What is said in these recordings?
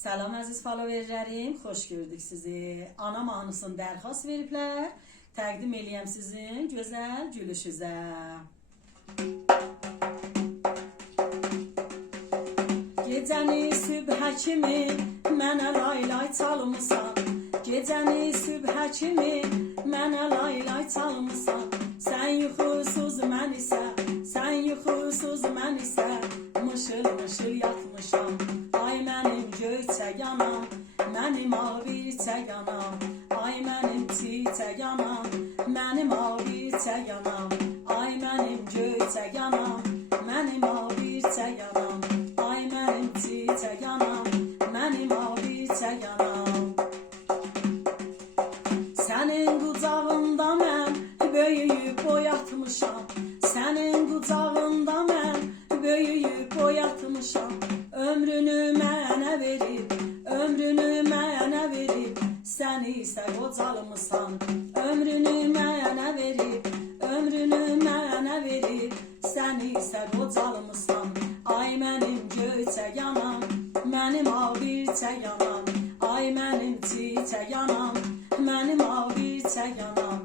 Salam əziz followerlərim, xoş gördük sizi. Ana mahnısını dərxas veriblər. Təqdim eləyəm sizin gözəl gülüşünüzə. Gecəni sübhə kimi mənə laylay çalmısan. Gecəni sübhə kimi mənə laylay çalmısan. Sən yuxusuz mən isə, sən yuxusuz mən isə mışıl mışıl yatmışam. Ay mənim göyçək anam, mənim maviçək anam. Ay mənim çiçək anam, mənim maviçək anam. Ay mənim göyçək anam, mənim maviçək anam. Ay mənim çiçək anam, mənim maviçək anam. Sənin qucağında mən böyüyüb boyatmışam. Sənin qucağında mən böyüyüb boyatmışam. Ömrünü mənə verib, ömrünü mənə verib, sən isə qocalmısan. Ömrünü mənə verib, ömrünü mənə verib, sən isə qocalmısan. Ay mənim göyçək anam, mənim maviçək anam. Ay mənim çiçək anam, mənim maviçək anam.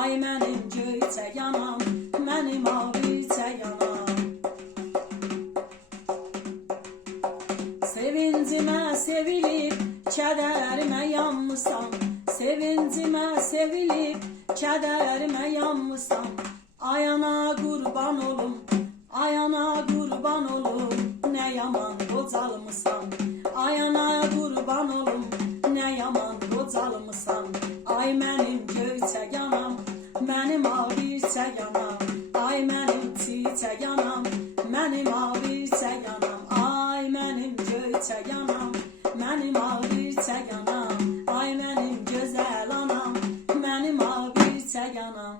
Ay mənim göyçək anam, mənim maviçək anam. Sevincimə sevilib, kədərimə yanmısan. Sevincimə sevilib, kədərimə yanmısan. Ay ana qurban olum, ay ana qurban olum, nə yaman qocalmısan. Ay ana qurban olum, nə yaman qocalmısan. Ay mənim göyçək anam, mənim maviçək anam. Ay mənim çiçək anam, mənim maviçək anam. Ay mənim göyçək anam, mənim maviçək anam. Ay mənim gözəl anam, mənim maviçək anam.